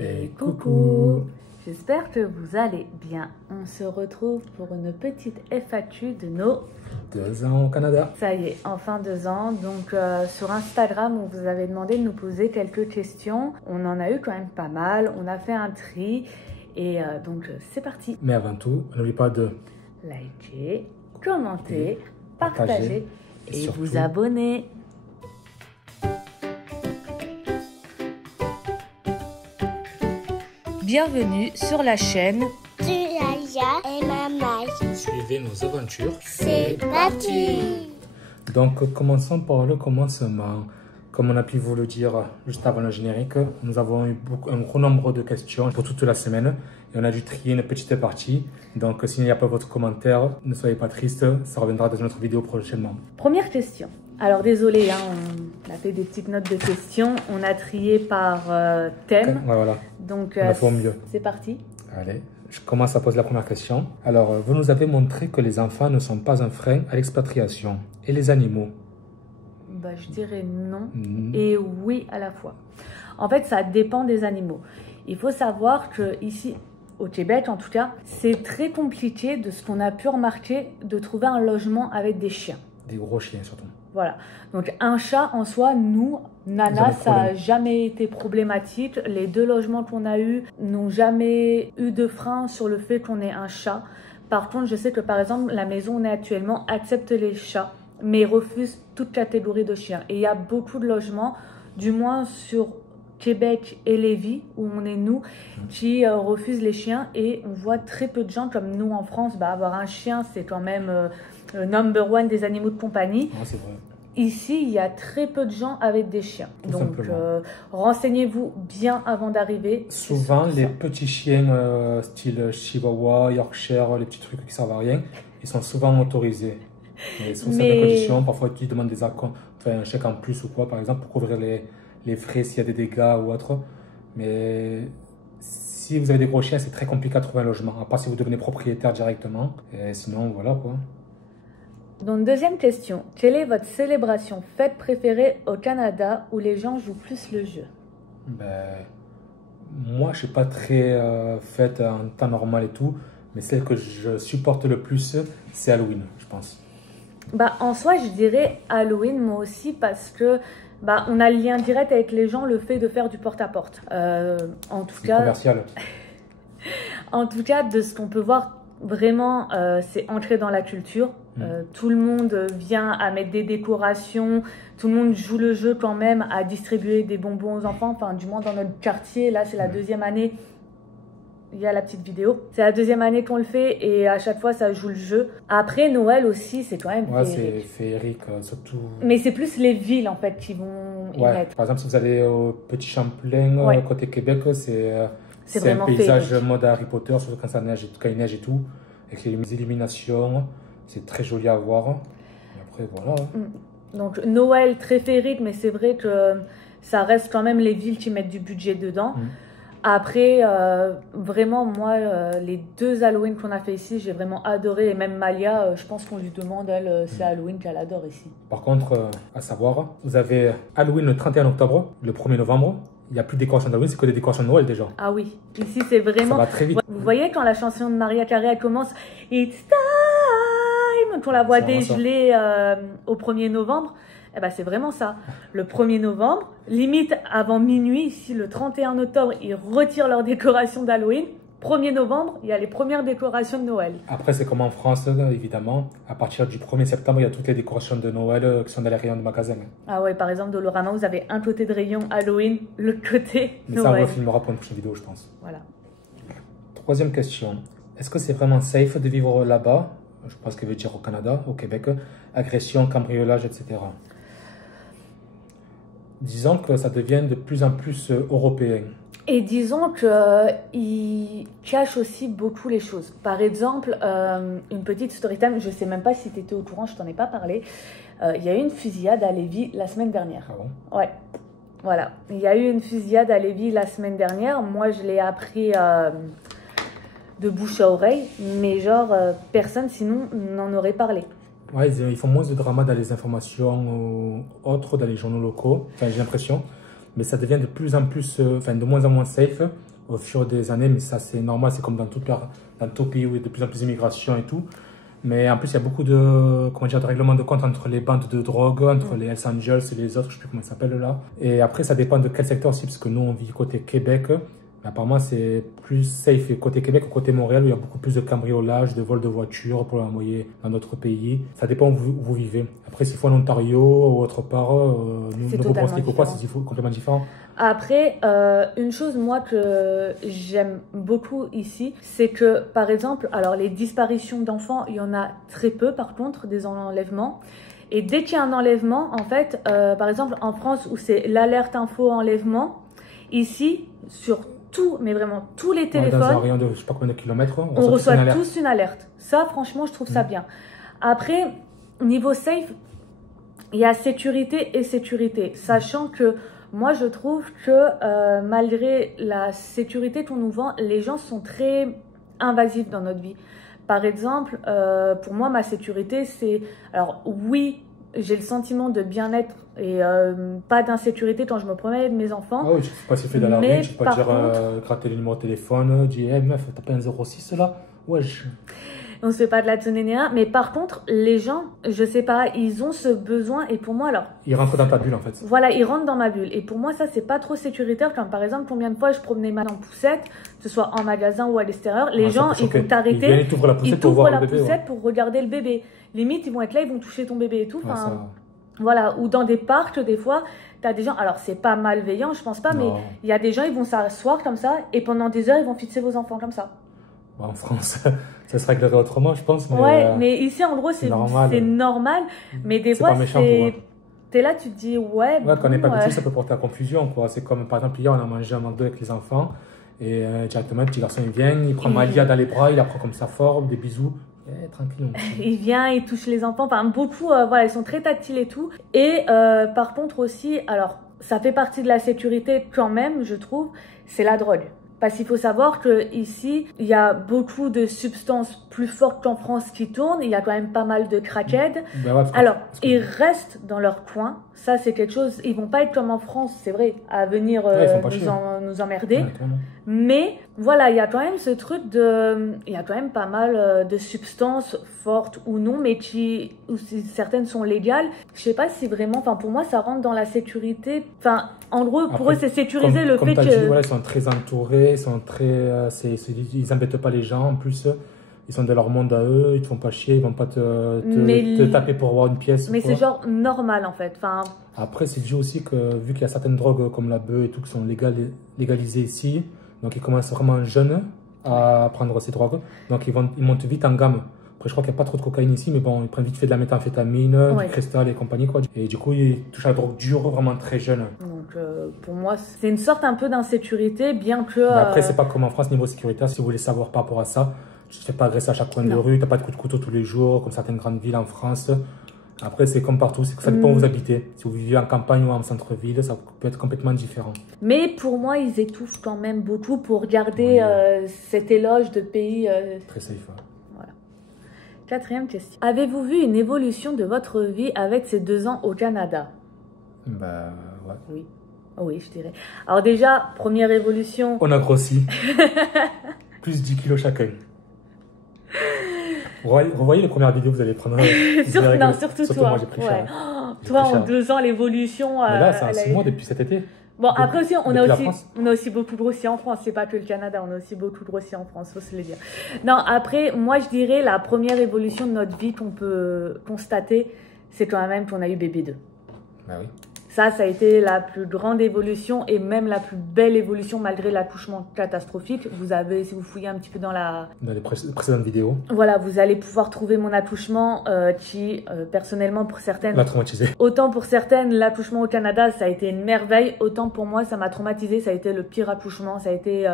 Et coucou! J'espère que vous allez bien. On se retrouve pour une petite FAQ de nos 2 ans au Canada. Ça y est, enfin 2 ans. Donc sur Instagram, on vous avait demandé de nous poser quelques questions. On en a eu quand même pas mal. On a fait un tri. Et donc c'est parti. Mais avant tout, n'oubliez pas de liker, commenter, partager et surtout vous abonner. Bienvenue sur la chaîne Tulaya et Maman. Suivez nos aventures. C'est parti. Donc commençons par le commencement. Comme on a pu vous le dire juste avant le générique, nous avons eu un gros nombre de questions pour toute la semaine et on a dû trier une petite partie. Donc s'il n'y a pas votre commentaire, ne soyez pas triste, ça reviendra dans notre vidéo prochainement. Première question. Alors désolé, on a fait des petites notes de questions, on a trié par thème. Ouais, voilà. Donc on a fait au mieux. C'est parti. Allez, je commence à poser la première question. Alors, vous nous avez montré que les enfants ne sont pas un frein à l'expatriation. Et les animaux? Bah, je dirais non et oui à la fois. En fait, ça dépend des animaux. Il faut savoir que ici, au Québec en tout cas, c'est très compliqué, de ce qu'on a pu remarquer, de trouver un logement avec des chiens. Des gros chiens surtout. Voilà. Donc un chat en soi, nous, Nana, ça n'a jamais été problématique. Les 2 logements qu'on a eus n'ont jamais eu de frein sur le fait qu'on ait un chat. Par contre, je sais que par exemple, la maison où on est actuellement accepte les chats, mais refuse toute catégorie de chiens. Et il y a beaucoup de logements, du moins sur Québec et Lévis, où on est nous, qui refusent les chiens. Et on voit très peu de gens comme nous en France, avoir un chien, c'est quand même number one des animaux de compagnie. Ouais, c'est vrai. Ici, il y a très peu de gens avec des chiens. Tout donc, renseignez-vous bien avant d'arriver. Souvent, les petits chiens style Chihuahua, Yorkshire, les petits trucs qui servent à rien, ils sont souvent autorisés. Mais sous certaines conditions, parfois tu demandes un chèque en plus ou quoi, par exemple, pour couvrir les frais s'il y a des dégâts ou autre. Mais si vous avez des gros chiens, c'est très compliqué à trouver un logement, à part si vous devenez propriétaire directement. Et sinon, voilà quoi. Donc, deuxième question. Quelle est votre célébration fête préférée au Canada où les gens jouent plus le jeu? Moi, je ne suis pas très fête en temps normal et tout, mais celle que je supporte le plus, c'est Halloween, je pense. En soi, je dirais Halloween, moi aussi, parce que on a le lien direct avec les gens, le fait de faire du porte-à-porte. En tout cas, commercial. En tout cas, de ce qu'on peut voir, vraiment, c'est ancré dans la culture. Tout le monde vient à mettre des décorations, tout le monde joue le jeu quand même, à distribuer des bonbons aux enfants. Enfin, du moins dans notre quartier, là, c'est la 2e année. Il y a la petite vidéo. C'est la 2e année qu'on le fait et à chaque fois, ça joue le jeu. Après, Noël aussi, c'est quand même féerique. C'est féerique, surtout. Mais c'est plus les villes, en fait, qui vont y mettre. Par exemple, si vous allez au Petit Champlain, côté Québec, c'est un paysage féerique. Mode Harry Potter, surtout quand il neige et tout, avec les illuminations. C'est très joli à voir. Et après, voilà. Donc, Noël, très féerique, mais c'est vrai que ça reste quand même les villes qui mettent du budget dedans. Après, vraiment, moi, les 2 Halloween qu'on a fait ici, j'ai vraiment adoré. Et même Malia, je pense qu'on lui demande, elle, c'est Halloween qu'elle adore ici. Par contre, à savoir, vous avez Halloween le 31 octobre, le 1er novembre. Il n'y a plus de décoration d'Halloween, c'est que des décorations de Noël déjà. Ah oui, ici c'est vraiment... Ça va très vite. Vous voyez quand la chanson de Maria Carey, elle commence « It's time !» qu'on la voit dégeler au 1er novembre. Eh ben, c'est vraiment ça. Le 1er novembre, limite avant minuit, ici le 31 octobre, ils retirent leurs décorations d'Halloween. 1er novembre, il y a les premières décorations de Noël. Après, c'est comme en France, évidemment. À partir du 1er septembre, il y a toutes les décorations de Noël qui sont dans les rayons de magasins. Ah ouais, par exemple, Dolorama, vous avez un côté de rayon Halloween, l'autre côté Mais Noël. ça, on le filmera pour une prochaine vidéo, je pense. Voilà. 3e question. Est-ce que c'est vraiment safe de vivre là-bas? Je pense qu'elle veut dire au Canada, au Québec. Agression, cambriolage, etc. Disons que ça devient de plus en plus européen. Et disons qu'ils cachent aussi beaucoup les choses. Par exemple, une petite story time, je ne sais même pas si tu étais au courant, je t'en ai pas parlé. Il y a eu une fusillade à Lévis la semaine dernière. Ah bon? Ouais, voilà. Il y a eu une fusillade à Lévis la semaine dernière. Moi, je l'ai appris de bouche à oreille, mais genre, personne sinon n'en aurait parlé. Ouais, ils font moins de drama dans les informations autres, dans les journaux locaux, enfin, j'ai l'impression. mais ça devient de plus en plus, enfin de moins en moins safe au fur des années, mais ça c'est normal, c'est comme dans tout pays où il y a de plus en plus d'immigration et tout. Mais en plus, il y a beaucoup de, comment dire, de règlements de compte entre les bandes de drogue, entre les Hells Angels et les autres, je ne sais plus comment ils s'appellent là. Et après, ça dépend de quel secteur aussi, parce que nous, on vit côté Québec. Mais apparemment, c'est plus safe côté Québec ou côté Montréal, où il y a beaucoup plus de cambriolage, de vols de voitures pour l'envoyer dans d'autres pays. Ça dépend où vous vivez. Après, s'il faut en Ontario ou autre part, Nouveau-Brunswick ou quoi, c'est complètement différent. Après, une chose, moi, que j'aime beaucoup ici, c'est que, par exemple, alors les disparitions d'enfants, il y en a très peu, par contre, des enlèvements. Et dès qu'il y a un enlèvement, en fait, par exemple, en France, où c'est l'alerte info enlèvement, ici, sur tout, mais vraiment tous les téléphones, dans un rayon de je sais pas combien de kilomètres, on reçoit tous une alerte. Ça, franchement, je trouve ça bien. Après, niveau safe, il y a sécurité et sécurité, sachant que moi, je trouve que malgré la sécurité qu'on nous vend, les gens sont très invasifs dans notre vie. Par exemple, pour moi, ma sécurité, c'est... Alors oui, j'ai le sentiment de bien-être et pas d'insécurité quand je me promène avec mes enfants. Ah oui, je ne sais pas si fait dans la rue, je ne peux pas dire gratter le numéro de téléphone, dire hey, meuf, t'as pas un 06 là? Ouais. On se fait pas de la tonnénéa, mais par contre, les gens, je sais pas, ils ont ce besoin et pour moi, alors... Ils rentrent dans ta bulle en fait. Voilà, ils rentrent dans ma bulle. Et pour moi, ça, c'est pas trop sécuritaire. Comme par exemple, combien de fois je promenais ma en poussette, que ce soit en magasin ou à l'extérieur, les gens, ils vont t'arrêter, ils t'ouvrent la poussette pour regarder le bébé. Limite, ils vont être là, ils vont toucher ton bébé et tout. Enfin, voilà, ou dans des parcs, des fois, t'as des gens, alors c'est pas malveillant, je pense pas, mais il y a des gens, ils vont s'asseoir comme ça et pendant des heures, ils vont fixer vos enfants comme ça. En France, ça se réglerait autrement, je pense. Mais ouais, mais ici, en gros, c'est normal. Mais des fois, t'es là, tu te dis, ouais. Ouais, quand on n'est pas habitué, ça peut porter à confusion, quoi. C'est comme, par exemple, hier, on a mangé un McDo avec les enfants. Et directement, le petit garçon, il vient, il prend Malia dans les bras, il la prend comme sa forme, des bisous. Tranquille. Il vient, il touche les enfants. Enfin, beaucoup, voilà, ils sont très tactiles et tout. Et par contre aussi, alors, ça fait partie de la sécurité quand même, je trouve, c'est la drogue. Parce qu'il faut savoir qu'ici, il y a beaucoup de substances plus fortes qu'en France qui tournent. Il y a quand même pas mal de crackheads. Alors, ils restent dans leur coin. Ça, c'est quelque chose... Ils vont pas être comme en France, c'est vrai, à venir nous emmerder. Mais voilà, il y a quand même ce truc de... Il y a quand même pas mal de substances fortes ou non, mais certaines sont légales. Je sais pas si vraiment... Enfin, pour moi, ça rentre dans la sécurité. Enfin, en gros, pour eux, c'est sécuriser le fait que... Dit, voilà, ils sont très entourés, ils sont très... ils embêtent pas les gens, en plus... Ils sont dans leur monde à eux, ils te font pas chier, ils vont pas te taper pour avoir une pièce. Mais c'est genre normal en fait. Enfin... Après, c'est dû aussi que vu qu'il y a certaines drogues comme la bœuf et tout qui sont légalisées ici, donc ils commencent vraiment jeunes à prendre ces drogues. Donc ils montent vite en gamme. Après, je crois qu'il n'y a pas trop de cocaïne ici, mais bon, ils prennent vite fait de la méthamphétamine, du cristal et compagnie, quoi. Et du coup, ils touchent à la drogue dure vraiment très jeune. Donc, pour moi, c'est une sorte un peu d'insécurité, bien que... Mais après, c'est pas comme en France, niveau sécuritaire. Si vous voulez savoir par rapport à ça, tu ne te fais pas agresser à chaque coin de rue, tu n'as pas de coups de couteau tous les jours, comme certaines grandes villes en France. Après, c'est comme partout, c'est que ça dépend où vous habitez. Si vous vivez en campagne ou en centre-ville, ça peut être complètement différent. Mais pour moi, ils étouffent quand même beaucoup pour garder cet éloge de pays... Très safe. Voilà. 4e question. Avez-vous vu une évolution de votre vie avec ces 2 ans au Canada? Bah, ouais. Oui. Oh oui, je dirais. Alors déjà, première évolution... On a grossi. Plus 10 kilos chacun. Revoyez les premières vidéos que vous allez prendre. Surtout toi. Moi, j'ai pris cher. Toi, en 2 ans, l'évolution... Mais là, c'est un 6 mois depuis cet été. Bon, après aussi, on a aussi beaucoup grossi en France. C'est pas que le Canada, on a aussi beaucoup grossi en France, faut se le dire. Non, après, moi, je dirais la première évolution de notre vie qu'on peut constater, c'est quand même qu'on a eu bébé 2. Bah oui. Ça a été la plus grande évolution et même la plus belle évolution malgré l'accouchement catastrophique. Vous avez, si vous fouillez un petit peu dans les précédentes vidéos. Voilà, vous allez pouvoir trouver mon accouchement qui, personnellement, pour certaines... L'a traumatisé. Autant pour certaines, l'accouchement au Canada, ça a été une merveille. Autant pour moi, ça m'a traumatisé. Ça a été le pire accouchement. Ça a été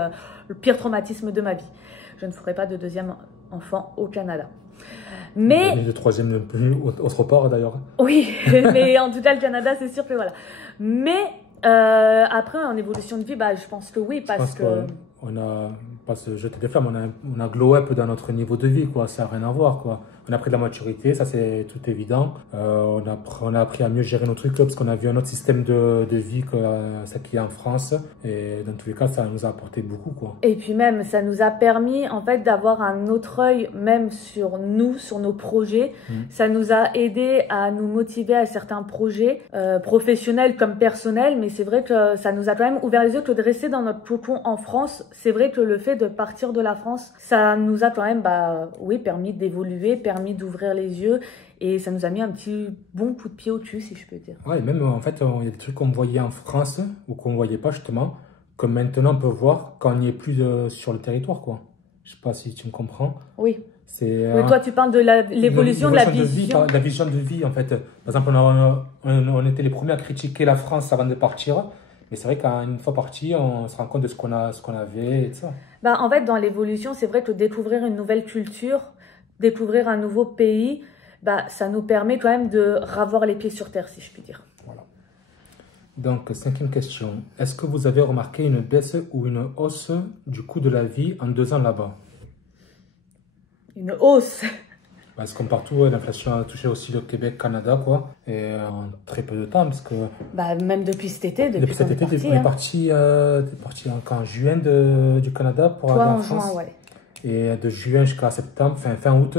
le pire traumatisme de ma vie. Je ne ferai pas de 2e enfant au Canada. Mais... Le 3e autre part d'ailleurs. Oui, mais en tout cas le Canada c'est sûr que voilà. Mais après en évolution de vie, bah, je pense que oui parce que... On a pas se jeter des flammes, on a glow up dans notre niveau de vie quoi, ça n'a rien à voir quoi. On a pris de la maturité, ça c'est tout évident. On a appris à mieux gérer nos trucs parce qu'on a vu un autre système de vie que celle qu'il y a en France. Et dans tous les cas, ça nous a apporté beaucoup, quoi. Et puis même, ça nous a permis en fait d'avoir un autre œil même sur nous, sur nos projets. Ça nous a aidé à nous motiver à certains projets professionnels comme personnels. Mais c'est vrai que ça nous a quand même ouvert les yeux que de rester dans notre cocon en France. C'est vrai que le fait de partir de la France, ça nous a quand même permis d'évoluer, permis d'ouvrir les yeux et ça nous a mis un petit bon coup de pied au cul, si je peux dire. Ouais, et même en fait, il y a des trucs qu'on voyait en France ou qu'on ne voyait pas justement, que maintenant on peut voir quand on n'y est plus sur le territoire, quoi. Je sais pas si tu me comprends. Oui. Oui, toi tu parles de l'évolution de la vision. La vision de vie en fait. Par exemple, on était les premiers à critiquer la France avant de partir. Mais c'est vrai qu'une fois parti, on se rend compte de ce qu'on avait et tout ça. En fait, dans l'évolution, c'est vrai que découvrir une nouvelle culture, découvrir un nouveau pays, ça nous permet quand même de ravoir les pieds sur terre, si je puis dire. Voilà. Donc, 5e question. Est-ce que vous avez remarqué une baisse ou une hausse du coût de la vie en 2 ans là-bas? Une hausse? Parce que comme partout, l'inflation a touché aussi le Québec, Canada, quoi. Et en très peu de temps, parce que... même depuis cet été, depuis cet été, on est parti en juin du Canada pour aller en France. Juin, ouais. Et de juin jusqu'à septembre, fin août,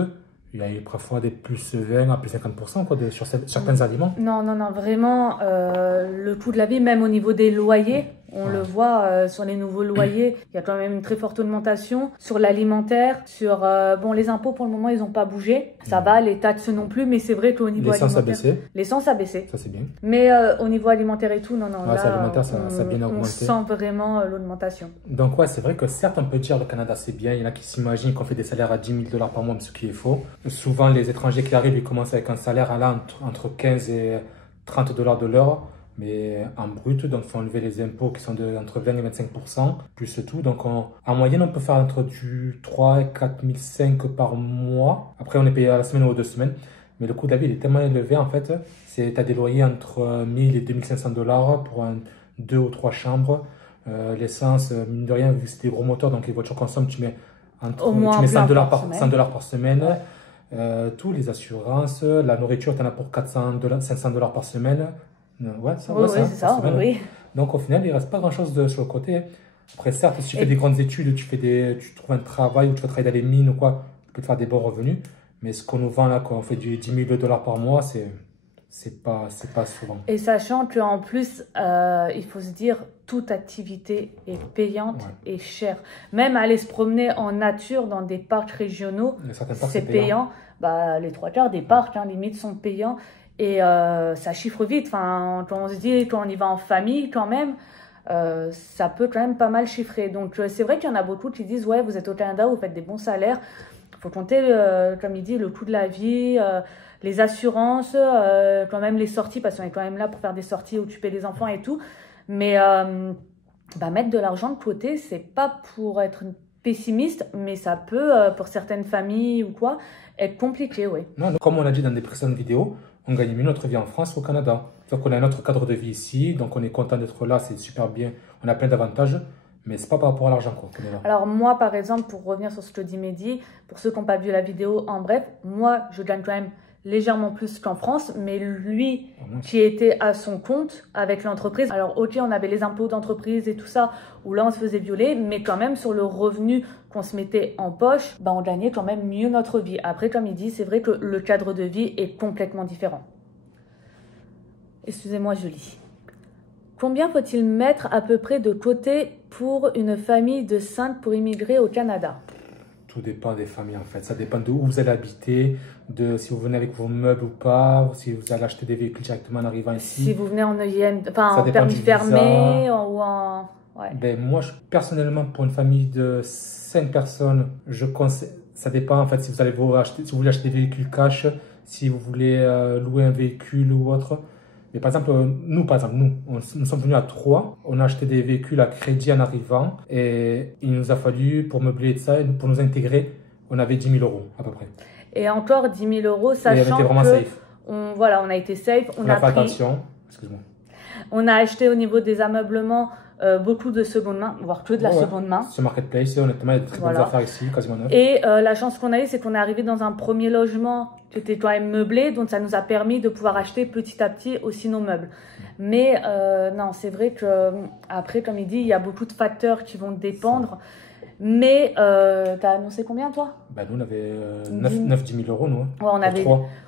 il y a eu parfois des plus 20 à plus 50% quoi, sur certains aliments. Non, vraiment, le coût de la vie, même au niveau des loyers, on le voit sur les nouveaux loyers, il y a quand même une très forte augmentation. Sur l'alimentaire, sur les impôts pour le moment, ils n'ont pas bougé. Ça va, les taxes non plus, mais c'est vrai qu'au niveau alimentaire... L'essence a baissé. Ça, c'est bien. Mais au niveau alimentaire et tout, non, là, alimentaire, ça a bien augmenté. On sent vraiment l'augmentation. Donc, ouais, c'est vrai que certes, on peut dire le Canada, c'est bien. Il y en a qui s'imaginent qu'on fait des salaires à 10 000 $ par mois, ce qui est faux. Souvent, les étrangers qui arrivent, ils commencent avec un salaire entre 15 et 30 $ de l'heure. Mais en brut, donc il faut enlever les impôts qui sont entre 20 et 25%, plus tout. Donc en moyenne, on peut faire entre du 3 et 4 500 par mois. Après, on est payé à la semaine ou aux 2 semaines. Mais le coût de la vie, il est tellement élevé en fait. Tu as des loyers entre 1000 et 2500 $ pour 2 ou 3 chambres. L'essence, mine de rien, vu que c'est des gros moteurs, donc les voitures consomment, tu mets 100 $ par semaine. Ouais. Tous les assurances, la nourriture, tu en as pour 500 $ par semaine. Ouais, c'est ça, oui. Donc au final, il ne reste pas grand-chose sur le côté. Après, certes, si tu fais des grandes études, tu trouves un travail ou tu vas travailler dans les mines ou quoi, tu peux te faire des bons revenus. Mais ce qu'on nous vend là, quand on fait du 10 000 $ par mois, c'est pas souvent. Et sachant qu'en plus, il faut se dire, toute activité est payante et chère. Même aller se promener en nature dans des parcs régionaux, c'est payant. Les 3/4 des parcs, limite, sont payants. Et ça chiffre vite. Enfin, quand on se dit qu'on y va en famille, quand même, ça peut quand même pas mal chiffrer. Donc, c'est vrai qu'il y en a beaucoup qui disent « Ouais, vous êtes au Canada, vous faites des bons salaires. » Il faut compter, comme il dit, le coût de la vie, les assurances, quand même les sorties, parce qu'on est quand même là pour faire des sorties, occuper les enfants et tout. Mais mettre de l'argent de côté, c'est pas pour être pessimiste, mais ça peut, pour certaines familles ou quoi, être compliqué, oui. Non, comme on l'a dit dans des précédentes vidéos, on gagne mieux notre vie en France qu'au Canada. Donc on a un autre cadre de vie ici, donc on est content d'être là, c'est super bien, on a plein d'avantages, mais c'est pas par rapport à l'argent quoi. Alors moi par exemple, pour revenir sur ce que dit Mehdi, pour ceux qui n'ont pas vu la vidéo, en bref, moi je gagne quand même légèrement plus qu'en France, mais lui qui était à son compte avec l'entreprise, alors ok on avait les impôts d'entreprise et tout ça, où là on se faisait violer, mais quand même sur le revenu qu'on se mettait en poche, on gagnait quand même mieux notre vie. Après comme il dit, c'est vrai que le cadre de vie est complètement différent. Excusez-moi, je lis. Combien faut-il mettre à peu près de côté pour une famille de 5 pour immigrer au Canada? Tout dépend des familles en fait. Ça dépend de où vous allez habiter, de si vous venez avec vos meubles ou pas, si vous allez acheter des véhicules directement en arrivant ici. Si vous venez en EIN, en permis fermé ou en... Ouais. Moi, personnellement, pour une famille de 5 personnes, je conseille... Ça dépend en fait si vous voulez acheter des véhicules cash, si vous voulez louer un véhicule ou autre. Mais par exemple, nous sommes venus à 3. On a acheté des véhicules à crédit en arrivant. Et il nous a fallu, pour meubler et ça, pour nous intégrer, on avait 10 000 € à peu près. Et encore 10 000 €, sachant safe. On a été safe. On a fait attention. Excuse-moi. On a acheté au niveau des ameublements beaucoup de seconde main, voire que de la seconde main. Ce marketplace, honnêtement, il y a de très bonnes affaires ici, quasiment neuf. Et la chance qu'on a eue, c'est qu'on est arrivé dans un premier logement qui était quand même meublé, donc ça nous a permis de pouvoir acheter petit à petit aussi nos meubles. Mais non, c'est vrai que après, comme il dit, il y a beaucoup de facteurs qui vont dépendre. Mais t'as annoncé combien, toi? Nous, on avait 9-10 000 euros, nous. Ouais,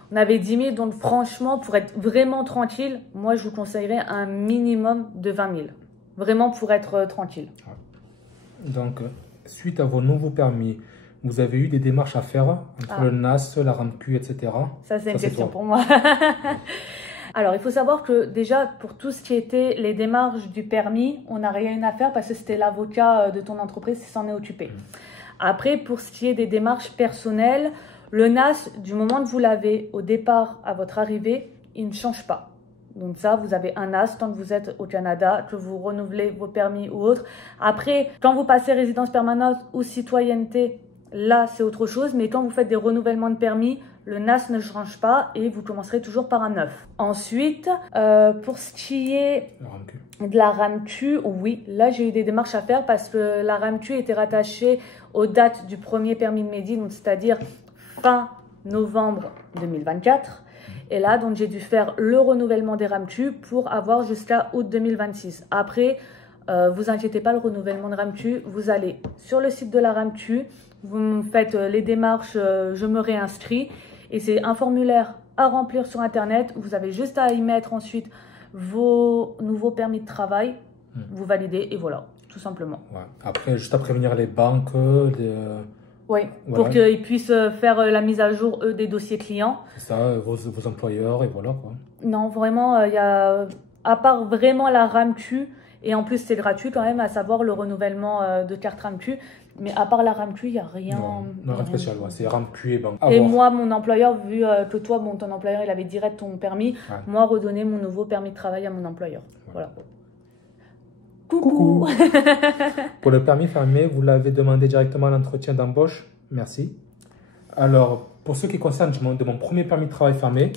on avait 10 000, donc franchement, pour être vraiment tranquille, moi, je vous conseillerais un minimum de 20 000. Vraiment pour être tranquille. Ouais. Donc, suite à vos nouveaux permis, vous avez eu des démarches à faire entre le NAS, la RAMQ, etc. Ça, c'est une question pour moi. Alors, il faut savoir que déjà, pour tout ce qui était les démarches du permis, on n'a rien à faire parce que c'était l'avocat de ton entreprise qui s'en est occupé. Après, pour ce qui est des démarches personnelles, le NAS, du moment que vous l'avez au départ à votre arrivée, il ne change pas. Donc ça, vous avez un NAS tant que vous êtes au Canada, que vous renouvelez vos permis ou autre. Après, quand vous passez résidence permanente ou citoyenneté, là, c'est autre chose. Mais quand vous faites des renouvellements de permis, le NAS ne change pas et vous commencerez toujours par un 9. Ensuite, pour ce qui est de la RAMQ, oui, là, j'ai eu des démarches à faire parce que la RAMQ était rattachée aux dates du premier permis de Medi, donc c'est-à-dire fin novembre 2024. Et là, donc, j'ai dû faire le renouvellement des RAMQ pour avoir jusqu'à août 2026. Après, vous inquiétez pas, le renouvellement de RAMQ, vous allez sur le site de la RAMQ, vous faites les démarches, je me réinscris. Et c'est un formulaire à remplir sur Internet. Vous avez juste à y mettre ensuite vos nouveaux permis de travail. Vous validez et voilà, tout simplement. Ouais. Après, juste à prévenir les banques. Oui, voilà. Pour qu'ils puissent faire la mise à jour, eux, des dossiers clients. C'est ça, vos employeurs et voilà quoi. Non, vraiment, il y a, à part vraiment la RAMQ, et en plus c'est gratuit quand même, à savoir le renouvellement de carte RAMQ. Mais à part la RAMQ, il n'y a rien. Non, rien de spécial, ouais. C'est RAMQ et banque. Et moi, mon employeur, vu que toi, bon, ton employeur, il avait direct ton permis, moi, redonner mon nouveau permis de travail à mon employeur. Voilà. Coucou. Pour le permis fermé, vous l'avez demandé directement à l'entretien d'embauche. Merci. Alors, pour ce qui concerne de mon premier permis de travail fermé,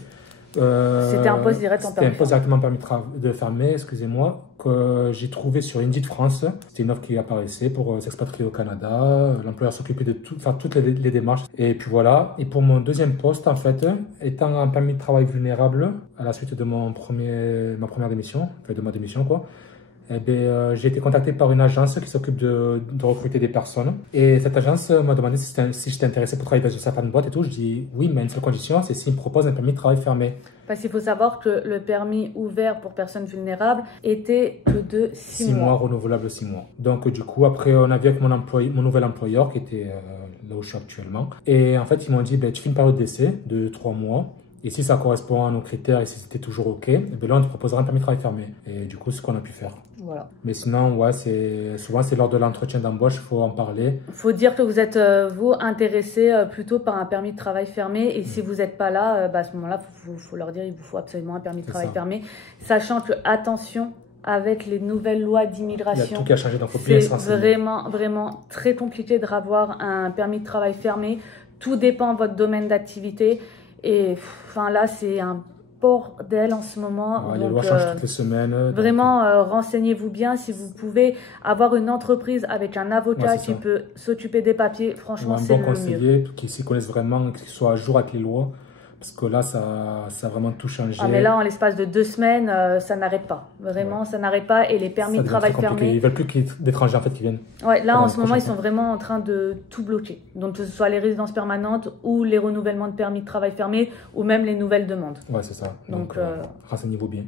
c'était un poste direct en permis. C'était un poste directement permis de fermer, excusez-moi, que j'ai trouvé sur Indeed France. C'était une offre qui apparaissait pour s'expatrier au Canada. L'employeur s'occupait de faire toutes les démarches. Et puis voilà. Et pour mon deuxième poste, en fait, étant un permis de travail vulnérable, à la suite de ma première démission, enfin de ma démission quoi, j'ai été contacté par une agence qui s'occupe de recruter des personnes. Et cette agence m'a demandé si j'étais intéressé pour travailler dans une certaine boîte et tout. Je dis oui, mais à une seule condition, c'est s'ils me proposent un permis de travail fermé. Parce qu'il faut savoir que le permis ouvert pour personnes vulnérables était que de 6 mois. 6 mois, renouvelable 6 mois. Donc du coup, après, on a vu avec mon nouvel employeur qui était là où je suis actuellement. Et en fait, ils m'ont dit, tu fais une période d'essai de 3 mois. Et si ça correspond à nos critères et si c'était toujours OK, là, on te proposera un permis de travail fermé. Et du coup, c'est ce qu'on a pu faire. Voilà. Mais sinon, ouais, souvent, c'est lors de l'entretien d'embauche, il faut en parler. Il faut dire que vous êtes, vous, intéressé plutôt par un permis de travail fermé. Et si vous n'êtes pas là, à ce moment-là, il faut leur dire qu'il vous faut absolument un permis de travail fermé. Sachant que, attention, avec les nouvelles lois d'immigration, il y a tout qui a changé, donc il faut bien se renseigner. C'est vraiment très compliqué de avoir un permis de travail fermé. Tout dépend de votre domaine d'activité. Et enfin là, c'est un bordel en ce moment. Ouais, les lois changent toutes les semaines. Vraiment, renseignez-vous bien. Si vous pouvez avoir une entreprise avec un avocat qui peut s'occuper des papiers, franchement, c'est le mieux. Un bon conseiller qui s'y connaisse vraiment, qui soit à jour avec les lois. Parce que là, ça a vraiment tout changé. Ah, mais là, en l'espace de 2 semaines, ça n'arrête pas. Vraiment, ça n'arrête pas. Et les permis de travail fermés. Ils veulent plus d'étrangers en fait qui viennent. Ouais, là, en ce moment, ils sont vraiment en train de tout bloquer. Donc, que ce soit les résidences permanentes ou les renouvellements de permis de travail fermés ou même les nouvelles demandes. Ouais, c'est ça. Donc renseignez-vous bien.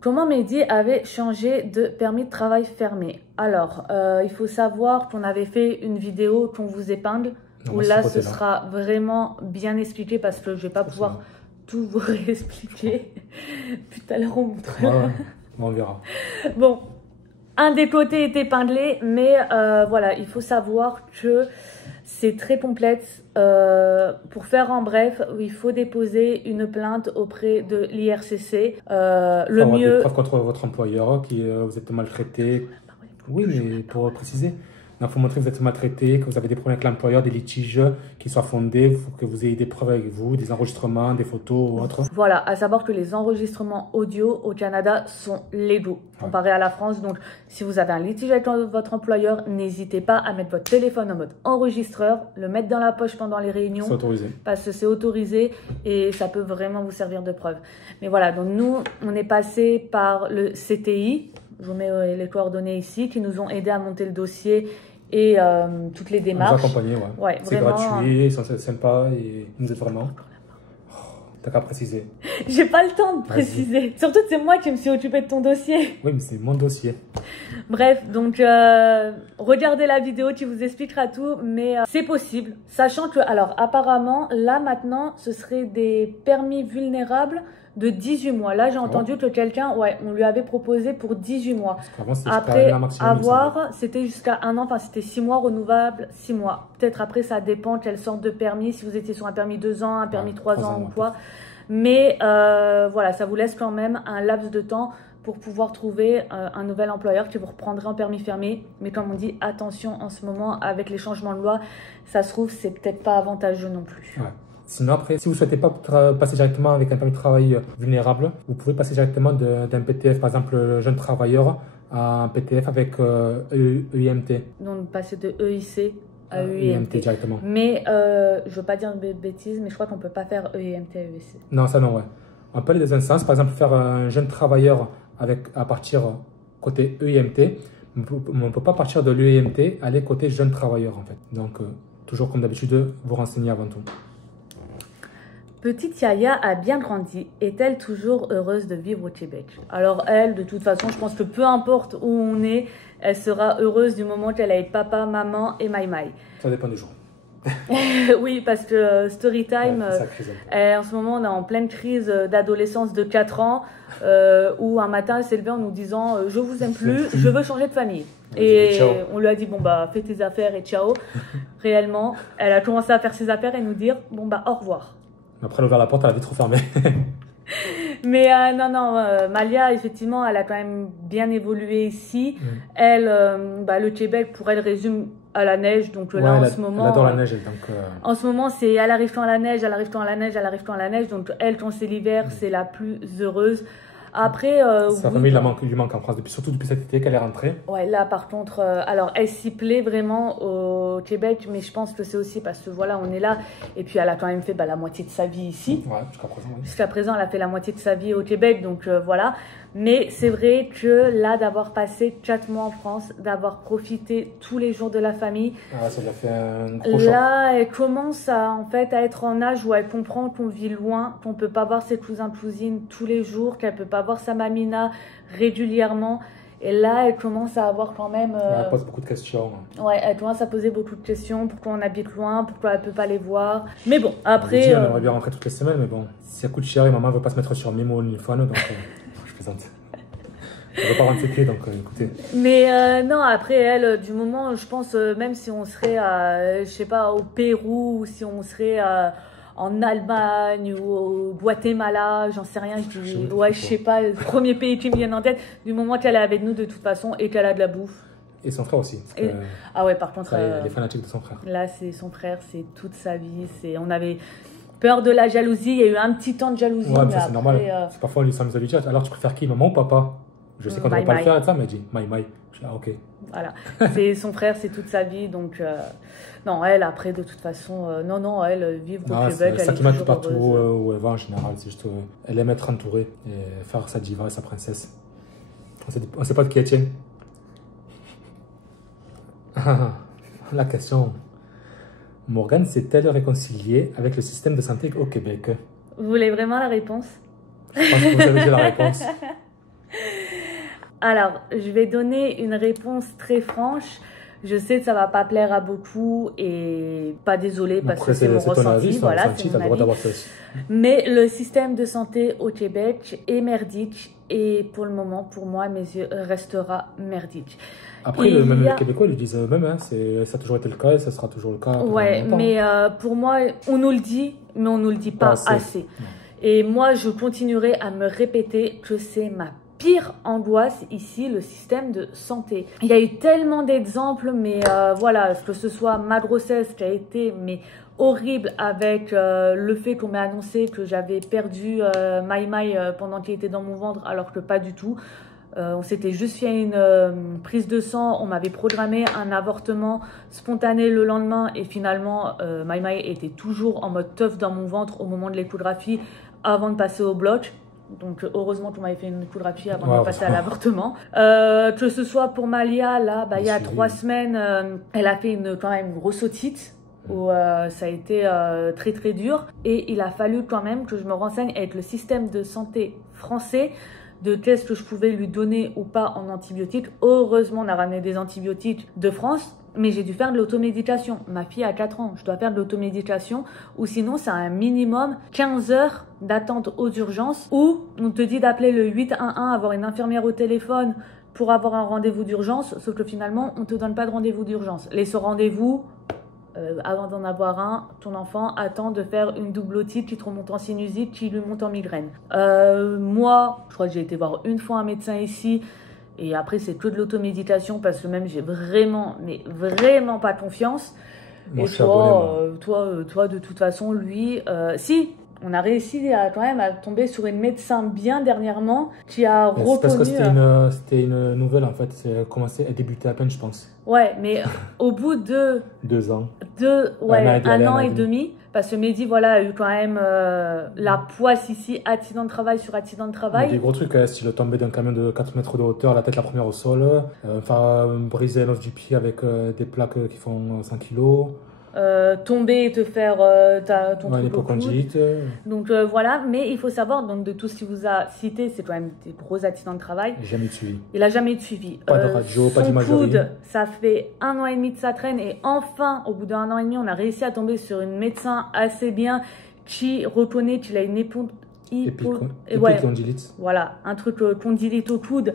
Comment Mehdi avait changé de permis de travail fermé? Alors, il faut savoir qu'on avait fait une vidéo qu'on vous épingle. Où là, ce sera vraiment bien expliqué parce que je ne vais pas pouvoir tout vous réexpliquer. Puis tout à l'heure, on montrera. Ouais, on verra. Bon, un des côtés est épinglé, mais voilà, il faut savoir que c'est très complexe. Pour faire en bref, il faut déposer une plainte auprès de l'IRCC. Le mieux. Des preuves contre votre employeur, qui vous êtes maltraité. Oui, mais pour préciser. il faut montrer que vous êtes maltraité, que vous avez des problèmes avec l'employeur, des litiges qui soient fondés. Il faut que vous ayez des preuves avec vous, des enregistrements, des photos ou autres. Voilà, à savoir que les enregistrements audio au Canada sont légaux comparé à la France. Donc, si vous avez un litige avec votre employeur, n'hésitez pas à mettre votre téléphone en mode enregistreur, le mettre dans la poche pendant les réunions. C'est autorisé. Parce que c'est autorisé et ça peut vraiment vous servir de preuve. Mais voilà, donc nous, on est passé par le CTI. Je vous mets les coordonnées ici, qui nous ont aidés à monter le dossier et toutes les démarches. Nous accompagner, ouais. C'est gratuit, ils sont sympas et ils nous aident vraiment. Oh, t'as qu'à préciser. J'ai pas le temps de préciser. Surtout que c'est moi qui me suis occupée de ton dossier. Oui, mais c'est mon dossier. Bref, donc regardez la vidéo qui vous expliquera tout, mais c'est possible. Sachant que, alors apparemment, là maintenant, ce serait des permis vulnérables de 18 mois. Là, j'ai entendu que quelqu'un, on lui avait proposé pour 18 mois. Après avoir, c'était jusqu'à 1 an, enfin c'était 6 mois renouvelable, 6 mois. Peut-être après, ça dépend quelle sorte de permis, si vous étiez sur un permis 2 ans, un permis 3 ans ou quoi. Mais voilà, ça vous laisse quand même un laps de temps pour pouvoir trouver un nouvel employeur qui vous reprendrait en permis fermé. Mais comme on dit, attention en ce moment, avec les changements de loi, ça se trouve, c'est peut-être pas avantageux non plus. Ouais. Sinon, après, si vous ne souhaitez pas passer directement avec un permis de travail vulnérable, vous pouvez passer directement d'un PTF, par exemple, jeune travailleur, à un PTF avec EIMT. Donc, passer de EIC à EIMT directement. Mais, je ne veux pas dire de bêtises, mais je crois qu'on ne peut pas faire EIMT à EIC. Non, ça non, ouais. On peut aller dans un sens, par exemple, faire un jeune travailleur à partir côté EIMT, on ne peut pas partir de l'EIMT, aller côté jeune travailleur, en fait. Donc, toujours comme d'habitude, vous renseigner avant tout. Petite Yaya a bien grandi. Est-elle toujours heureuse de vivre au Québec? Alors elle, de toute façon, je pense que peu importe où on est, elle sera heureuse du moment qu'elle a papa, maman et maï. Ça dépend des jours. Oui, parce que Storytime, en ce moment, on est en pleine crise d'adolescence de 4 ans, où un matin, elle s'est levée en nous disant « Je vous aime plus, je veux changer de famille ». Et on lui a dit « Bon, bah, fais tes affaires et ciao ». Réellement, elle a commencé à faire ses affaires et nous dire « Bon, bah, au revoir ». Après, elle a ouvert la porte, elle a vite refermé. Mais non, Malia, effectivement, elle a quand même bien évolué ici. Elle, le Québec, pour elle, résume à la neige. Donc là, en ce moment... Elle adore la neige. Donc, en ce moment, c'est elle arrive quand la neige, elle arrive quand la neige, elle arrive quand la neige. Donc elle, quand c'est l'hiver, c'est la plus heureuse. Après, sa famille lui manque en France, surtout depuis cet été qu'elle est rentrée. Ouais, là par contre, alors elle s'y plaît vraiment au Québec, mais je pense que c'est aussi parce que voilà, on est là, et puis elle a quand même fait la moitié de sa vie ici. Ouais, jusqu'à présent, oui. Jusqu'à présent, elle a fait la moitié de sa vie au Québec, donc voilà. Mais c'est vrai que là, d'avoir passé 4 mois en France, d'avoir profité tous les jours de la famille, ça lui a fait un gros choc. Là, elle commence à être en âge où elle comprend qu'on vit loin, qu'on ne peut pas voir ses cousins-cousines tous les jours, qu'elle ne peut pas voir sa mamina régulièrement. Et là, elle commence à avoir quand même... elle pose beaucoup de questions. Ouais, elle commence à poser beaucoup de questions. Pourquoi on habite loin? Pourquoi elle ne peut pas les voir? Mais bon, après... On aimerait bien rentrer toutes les semaines, mais bon, ça coûte cher et maman ne veut pas se mettre sur Mimo ou Phone, donc je plaisante. Elle ne veut pas rendre ses clés, donc écoutez. Mais non, après, elle, du moment, je pense, même si on serait, je sais pas, au Pérou, ou si on serait en Allemagne ou au Guatemala, j'en sais rien, je sais pas, le premier pays qui me vient en tête, du moment qu'elle est avec nous de toute façon et qu'elle a de la bouffe. Et son frère aussi. Ah ouais, par contre... elle est fanatique de son frère. Là, c'est son frère, c'est toute sa vie. On avait peur de la jalousie, il y a eu un petit temps de jalousie. Ouais, mais ça c'est normal. Parfois, on lui s'amuse à lui dire, alors tu préfères qui, maman ou papa? Je sais qu'on ne va pas le faire, ça, mais elle dit Maï. Je dis, ah, ok. Voilà. C'est son frère, c'est toute sa vie. Donc, non, elle, après, de toute façon, elle, vivre au Québec. C'est ça qui m'a dit partout où elle va en général. C'est juste, elle aime être entourée et faire sa diva, sa princesse. On ne sait pas de qui elle tient. La question. Morgane s'est-elle réconciliée avec le système de santé au Québec? Vous voulez vraiment la réponse? Je pense que vous avez déjà la réponse. Alors, je vais donner une réponse très franche. Je sais que ça va pas plaire à beaucoup et pas désolée parce que c'est mon ressenti. Voilà, c'est mon avis. Mais le système de santé au Québec est merdique et pour le moment, pour moi, à mes yeux, restera merdique. Après, les Québécois le disent eux-mêmes, ça a toujours été le cas et ça sera toujours le cas. Ouais, mais pour moi, on nous le dit, mais on nous le dit pas assez. Et moi, je continuerai à me répéter que c'est ma pire angoisse ici, le système de santé. Il y a eu tellement d'exemples, mais voilà, que ce soit ma grossesse qui a été horrible avec le fait qu'on m'ait annoncé que j'avais perdu Maï pendant qu'il était dans mon ventre, alors que pas du tout. On s'était juste fait une prise de sang, on m'avait programmé un avortement spontané le lendemain et finalement Maï était toujours en mode teuf dans mon ventre au moment de l'échographie avant de passer au bloc. Donc heureusement qu'on m'avait fait une échographie avant de passer à l'avortement. Que ce soit pour Malia, là, il y a 3 semaines, elle a fait quand même une grosse otite où ça a été très très dur. Et il a fallu quand même que je me renseigne avec le système de santé français de qu'est-ce que je pouvais lui donner ou pas en antibiotiques. Heureusement, on a ramené des antibiotiques de France, mais j'ai dû faire de l'automédication. Ma fille a 4 ans, je dois faire de l'automédication, ou sinon, c'est un minimum 15 heures d'attente aux urgences, où on te dit d'appeler le 811, avoir une infirmière au téléphone pour avoir un rendez-vous d'urgence, sauf que finalement, on ne te donne pas de rendez-vous d'urgence. Les rendez-vous, avant d'en avoir un, ton enfant attend de faire une double otite qui te remonte en sinusite, qui lui monte en migraine. Moi, je crois que j'ai été voir une fois un médecin ici, et après c'est que de l'automédication parce que même j'ai vraiment pas confiance. Moi, et toi, de toute façon, lui, si. On a réussi quand même à tomber sur une médecin bien dernièrement qui a reconnu... Parce que c'était une nouvelle en fait, elle débutait à peine je pense. Ouais, mais au bout de... 2 ans. Un an et demi, parce que Mehdi, voilà, a eu quand même la poisse ici, accident de travail sur accident de travail. Des gros trucs, style tomber d'un camion de 4 mètres de hauteur, la tête la première au sol, briser l'os du pied avec des plaques qui font 100 kilos. Tomber et te faire ton truc au coude. Donc voilà, mais il faut savoir, donc de tout ce qu'il vous a cité, c'est quand même des gros accidents de travail. Jamais de suivi. Il a jamais de suivi. Pas de radio, pas d'imagerie. Son coude, ça fait 1 an et demi de sa traîne et enfin, au bout d'1 an et demi, on a réussi à tomber sur une médecin assez bien qui reconnaît qu'il a une épicondylite. Voilà, un truc condylite au coude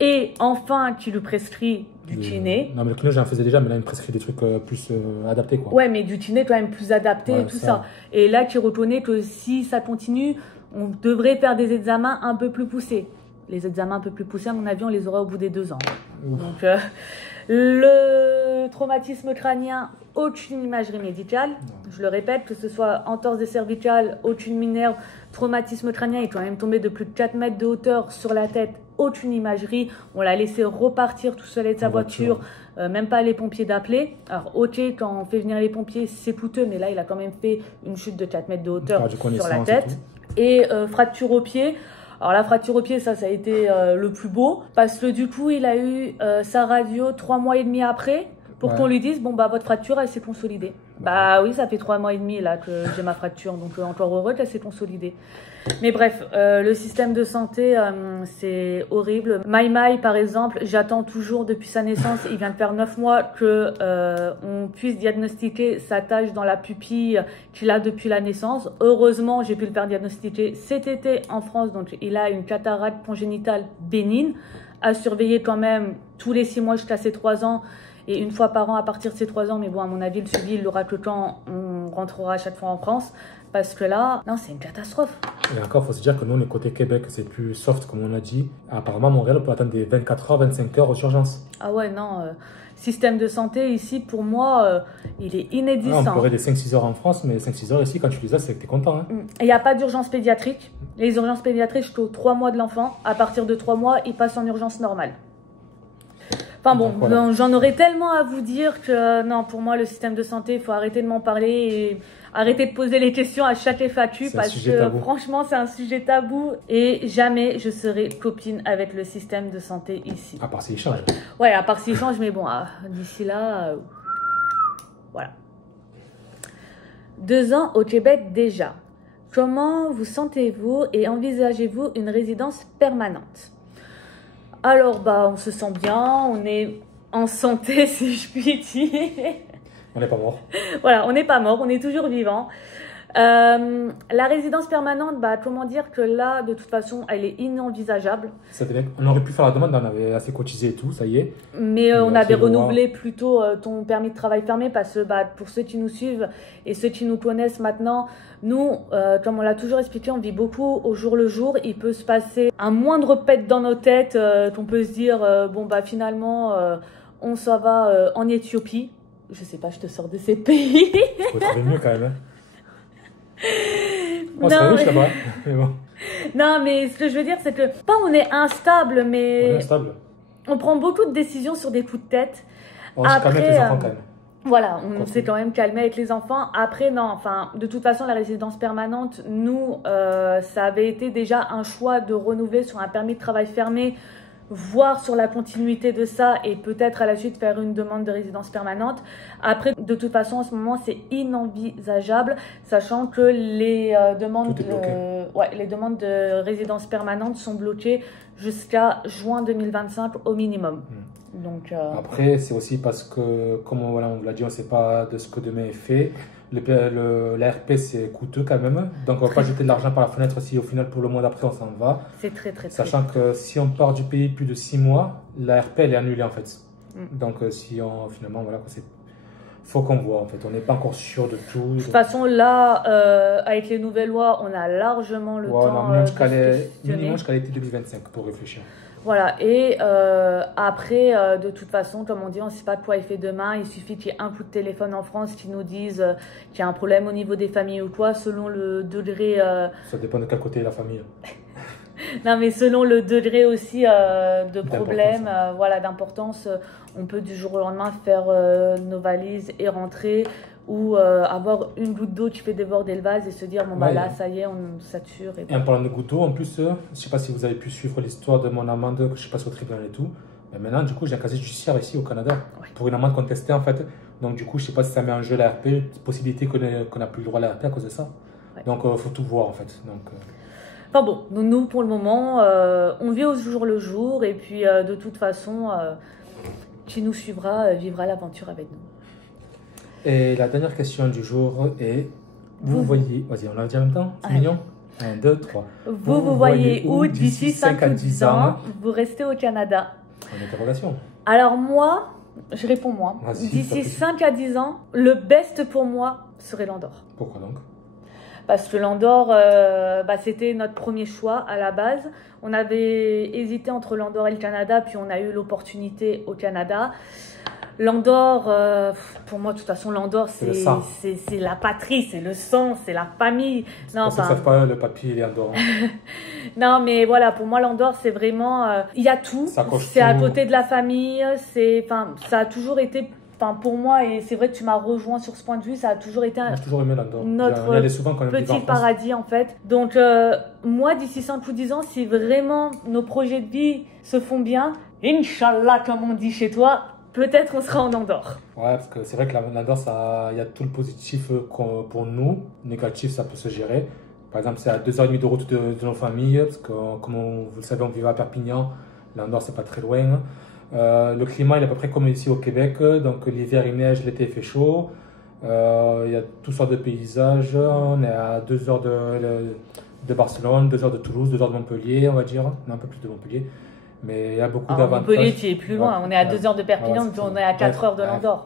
et enfin qui lui prescrit du kiné. Non, mais le kiné, j'en faisais déjà, mais là, il me prescrit des trucs plus adaptés, quoi. Ouais, mais du kiné, quand même plus adapté et tout ça. Et là, tu reconnais que si ça continue, on devrait faire des examens un peu plus poussés. Les examens un peu plus poussés, à mon avis, on les aura au bout des 2 ans. Ouf. Donc, le traumatisme crânien, aucune imagerie médicale. Je le répète, que ce soit entorse des cervicales, aucune minerve, traumatisme crânien, il est quand même tombé de plus de 4 mètres de hauteur sur la tête. Aucune imagerie, on l'a laissé repartir tout seul de sa voiture, même pas les pompiers d'appeler. Alors ok, quand on fait venir les pompiers c'est coûteux, mais là il a quand même fait une chute de 4 mètres de hauteur sur la tête. Et fracture au pied. Alors la fracture au pied, ça a été le plus beau, parce que du coup il a eu sa radio 3 mois et demi après, pour qu'on lui dise, bon bah votre fracture elle s'est consolidée. Bah oui, ça fait 3 mois et demi là que j'ai ma fracture, donc encore heureux qu'elle s'est consolidée. Mais bref, le système de santé, c'est horrible. Maï, par exemple, j'attends toujours depuis sa naissance, il vient de faire 9 mois, que on puisse diagnostiquer sa tache dans la pupille qu'il a depuis la naissance. Heureusement, j'ai pu le faire diagnostiquer cet été en France, donc il a une cataracte congénitale bénigne, à surveiller quand même tous les 6 mois jusqu'à ses 3 ans. Et une fois par an à partir de ses 3 ans, mais bon, à mon avis, le suivi, il l'aura que quand on rentrera à chaque fois en France. Parce que là, non, c'est une catastrophe. Et encore, il faut se dire que nous, on est côté Québec, c'est plus soft, comme on a dit. Apparemment, Montréal, on peut attendre des 24 heures, 25 heures aux urgences. Ah ouais, non. Système de santé, ici, pour moi, il est inexistant. On pourrait des 5-6 heures en France, mais 5-6 heures ici, quand tu les as, c'est que tu es content. Hein. Il n'y a pas d'urgence pédiatrique. Les urgences pédiatriques, jusqu'aux 3 mois de l'enfant. À partir de 3 mois, il passe en urgence normale. Enfin bon, voilà. J'en aurais tellement à vous dire que non, pour moi, le système de santé, il faut arrêter de m'en parler et arrêter de poser les questions à chaque FAQ parce que franchement, c'est un sujet tabou et jamais je serai copine avec le système de santé ici. À part s'il change. Ouais, à part s'il change, mais bon, d'ici là, voilà. 2 ans au Québec déjà. Comment vous sentez-vous et envisagez-vous une résidence permanente ? Alors, bah, on se sent bien, on est en santé, si je puis dire. On n'est pas mort. Voilà, on n'est pas mort, on est toujours vivant. La résidence permanente, bah, comment dire que là, de toute façon, elle est inenvisageable. On aurait pu faire la demande, on avait assez cotisé et tout, ça y est. Mais on avait renouvelé plutôt ton permis de travail fermé parce que bah, pour ceux qui nous suivent et ceux qui nous connaissent maintenant, nous, comme on l'a toujours expliqué, on vit beaucoup au jour le jour. Il peut se passer un moindre pet dans nos têtes, qu'on peut se dire, bon, bah finalement, on s'en va en Éthiopie. Je sais pas, je te sors de ces pays. Faut trouver mieux quand même. Hein. Oh, c'est riche là-bas. Mais bon. Non, mais ce que je veux dire, c'est que pas on est instable, mais On est instable. on prend beaucoup de décisions sur des coups de tête. On s'est calmé avec les enfants quand même. Voilà, on s'est quand même calmé avec les enfants. Après, non, enfin, de toute façon, la résidence permanente, nous, ça avait été déjà un choix de renouveler sur un permis de travail fermé, voir sur la continuité de ça et peut-être à la suite faire une demande de résidence permanente. Après, de toute façon, en ce moment, c'est inenvisageable, sachant que les demandes de résidence permanente sont bloquées jusqu'à juin 2025 au minimum. Donc, Après, c'est aussi parce que, comme voilà, on vous l'a dit, on ne sait pas de ce que demain est fait. L'ARP, c'est coûteux quand même. Donc, on ne va pas jeter de l'argent par la fenêtre si au final, pour le mois d'après, on s'en va. C'est très. Sachant que si on part du pays plus de 6 mois, l'ARP, elle est annulée en fait. Donc, si on, finalement, voilà, faut qu'on voit en fait. On n'est pas encore sûr de tout. De toute façon, là, avec les nouvelles lois, on a largement le temps minimum jusqu'à l'été 2025 pour réfléchir. Voilà, et après, de toute façon, comme on dit, on ne sait pas quoi il fait demain. Il suffit qu'il y ait un coup de téléphone en France qui nous dise qu'il y a un problème au niveau des familles ou quoi, selon le degré. Ça dépend de quel côté est la famille. Non, mais selon le degré aussi de problème, voilà, d'importance, on peut du jour au lendemain faire nos valises et rentrer. Ou avoir une goutte d'eau qui fait déborder le vase et se dire bon bah là ça y est on sature. Et en parlant de goutte d'eau, en plus, je ne sais pas si vous avez pu suivre l'histoire de mon amende que je passe au tribunal et tout. Mais maintenant du coup j'ai un casier judiciaire ici au Canada pour une amende contestée en fait. Donc du coup je ne sais pas si ça met en jeu l'ARP, possibilité qu'on n'a plus le droit à l'ARP à cause de ça. Donc il faut tout voir en fait. Donc, Enfin bon, nous pour le moment on vit au jour le jour et puis de toute façon qui nous suivra vivra l'aventure avec nous. Et la dernière question du jour est, vous voyez, vas-y on l'a dit en même temps, c'est mignon. 1, 2, 3. Vous voyez où d'ici 5 à 10 ans vous restez au Canada? En interrogation. Alors moi, je réponds moi. D'ici 5 à 10 ans, le best pour moi serait l'Andorre. Pourquoi donc? Parce que l'Andorre, c'était notre premier choix à la base. On avait hésité entre l'Andorre et le Canada, puis on a eu l'opportunité au Canada. L'Andorre, pour moi, de toute façon, l'Andorre, c'est la patrie, c'est le sang, c'est la famille. Non, ça ne fait pas le papier et les Andorre. Non, mais voilà, pour moi, l'Andorre, c'est vraiment... il y a tout. C'est à côté de la famille. Ça a toujours été... pour moi, et c'est vrai que tu m'as rejoint sur ce point de vue, ça a toujours été j'ai toujours aimé l'Andorre. Notre petit paradis, en fait. Donc, moi, d'ici 5 ou 10 ans, si vraiment nos projets de vie se font bien, Inch'Allah, comme on dit chez toi, peut-être on sera en Andorre. Ouais, parce que c'est vrai que l'Andorre, il y a tout le positif pour nous. Le négatif, ça peut se gérer. Par exemple, c'est à 2h30 de route de nos familles. Parce que, comme vous le savez, on vit à Perpignan. L'Andorre, c'est pas très loin. Le climat, il est à peu près comme ici au Québec. Donc, l'hiver, il neige, l'été, il fait chaud. Il y a toutes sortes de paysages. On est à 2 heures de Barcelone, 2 heures de Toulouse, 2 heures de Montpellier, on va dire. Non, un peu plus de Montpellier. Mais il y a beaucoup d'avantages. Montpellier, tu es plus loin. On est à 2 heures de Perpignan, donc on est à 4 heures de l'Andorre.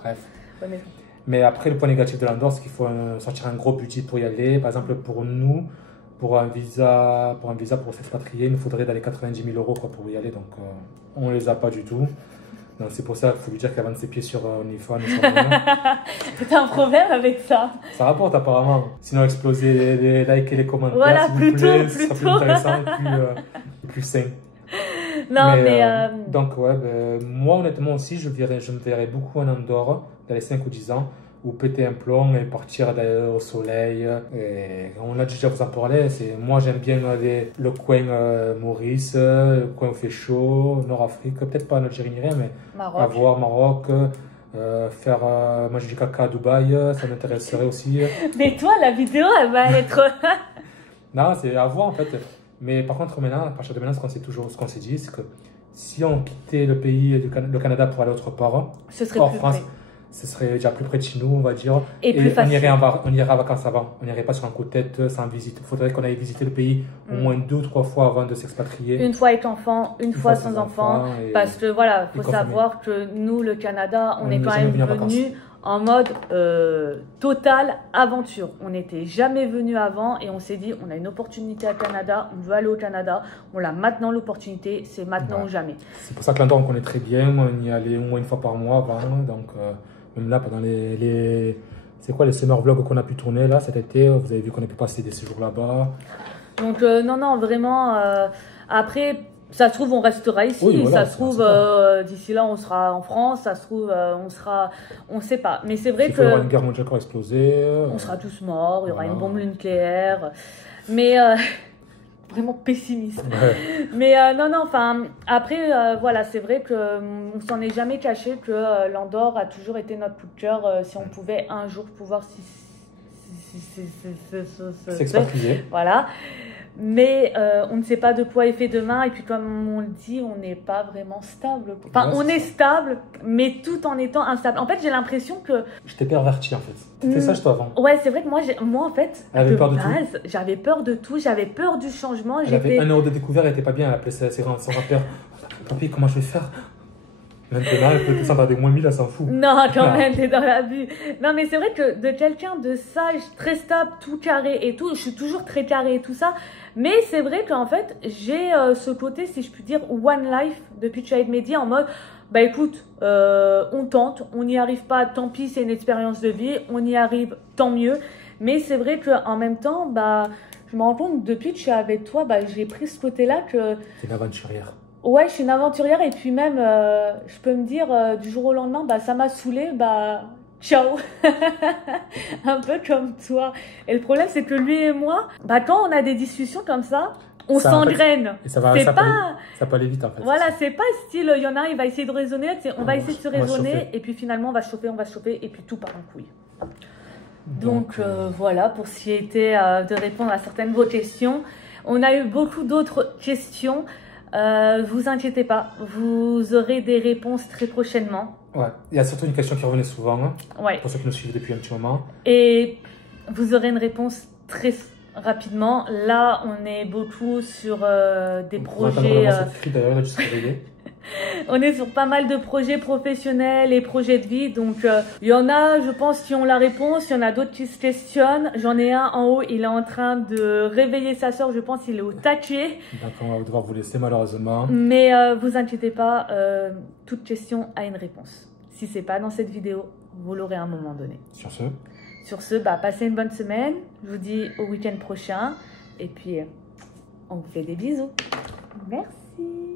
Mais après, le point négatif de l'Andorre, c'est qu'il faut sortir un gros budget pour y aller. Par exemple, pour nous, pour un visa pour s'expatrier, il nous faudrait d'aller 90 000 € pour y aller. Donc, on ne les a pas du tout. Donc, c'est pour ça qu'il faut lui dire qu'elle vend ses pieds sur OnlyFans. T'as un problème avec ça? Ça rapporte apparemment. Sinon, exploser les likes et les commentaires. Voilà, ce sera plus intéressant et plus sain. Non, mais donc, ouais, moi, honnêtement aussi, je me verrais beaucoup en Andorre dans les 5 ou 10 ans, ou péter un plomb et partir au soleil. Et on a déjà vous en parlé. Moi, j'aime bien le coin Maurice, le coin où il fait chaud, Nord-Afrique, peut-être pas en Algérie ni rien, mais Maroc. à voir Maroc. Faire manger du caca à Dubaï, ça m'intéresserait aussi. Mais toi, la vidéo, elle va être... Non, c'est à voir en fait. Mais par contre, maintenant, à partir de maintenant, ce qu'on s'est dit, c'est que si on quittait le pays, le Canada pour aller autre part, ce serait hors plus France, près. ce serait déjà plus près de chez nous, on va dire. Et plus facile. On irait en vacances avant. On n'irait pas sur un coup de tête sans visite. Il faudrait qu'on aille visiter le pays au moins 2 ou 3 fois avant de s'expatrier. Une fois avec enfant, une fois sans enfant. Parce que voilà, il faut savoir que nous, le Canada, on est quand même venus en mode total aventure. On n'était jamais venu avant et on s'est dit, on a une opportunité à Canada, on veut aller au Canada. On a maintenant l'opportunité, c'est maintenant ou jamais. C'est pour ça que l'endroit on connaît très bien. On y allait au moins une fois par mois avant. Donc même là, pendant c'est quoi les summer vlogs qu'on a pu tourner là cet été, vous avez vu qu'on a pu passer des séjours là-bas. Donc non, vraiment, après, ça se trouve, on restera ici. Oui, voilà, ça se trouve, d'ici là, on sera en France. Ça se trouve, on sait pas. Mais c'est vrai que... Il y aura une guerre mondiale qui va exploser. On sera tous morts, il y aura une bombe nucléaire. Mais... vraiment pessimiste. Ouais. Mais non, enfin, après, voilà, c'est vrai qu'on s'en est jamais caché que l'Andorre a toujours été notre coup de cœur si on pouvait un jour pouvoir s'expatrier. Voilà. Mais on ne sait pas de quoi est fait demain. Et puis, comme on le dit, on n'est pas vraiment stable. Enfin, on est stable, mais tout en étant instable. En fait, j'ai l'impression que... Je t'ai perverti, en fait. Tu fais ça, toi, avant. Ouais, c'est vrai que moi en fait, j'avais peur de tout. J'avais peur du changement. Elle avait 1 euro de découvert, elle n'était pas bien. Elle appelait ses rappeurs. Tant pis, comment je vais faire? Maintenant, elle peut descendre à des moins 1000, elle s'en fout. Non, quand même, t'es dans l'abus. Non, mais c'est vrai que de quelqu'un de sage, très stable, tout carré et tout, je suis toujours très carré et tout ça. Mais c'est vrai qu'en fait, j'ai ce côté, si je puis dire, one life depuis Child Media en mode, bah écoute, on tente, on n'y arrive pas, tant pis, c'est une expérience de vie, on y arrive, tant mieux. Mais c'est vrai qu'en même temps, bah, je me rends compte, depuis que je suis avec toi, bah, j'ai pris ce côté-là que... T'es une aventurière. Ouais, je suis une aventurière et puis même, je peux me dire, du jour au lendemain, bah, ça m'a saoulée, bah, ciao. Un peu comme toi. Et le problème, c'est que lui et moi, bah, quand on a des discussions comme ça, on s'engraine. Ça peut aller vite, en fait. Voilà, c'est pas style, il y en a un, il va essayer de raisonner, on va essayer de se raisonner, et puis finalement, on va se chauffer, et puis tout part en couille. Donc, voilà, pour ce qui était de répondre à certaines de vos questions. On a eu beaucoup d'autres questions. Vous inquiétez pas, vous aurez des réponses très prochainement. Ouais, il y a surtout une question qui revenait souvent, ouais. Pour ceux qui nous suivent depuis un petit moment. Et vous aurez une réponse très rapidement. Là, on est beaucoup sur des projets... On est sur pas mal de projets professionnels et projets de vie. Donc, il y en a, je pense, qui ont la réponse. Il y en a d'autres qui se questionnent. J'en ai un en haut, il est en train de réveiller sa soeur. Je pense qu'il est au taquet. Donc, on va devoir vous laisser, malheureusement. Mais vous inquiétez pas, toute question a une réponse. Si c'est pas dans cette vidéo, vous l'aurez à un moment donné. Sur ce, bah, passez une bonne semaine. Je vous dis au week-end prochain. Et puis, on vous fait des bisous. Merci.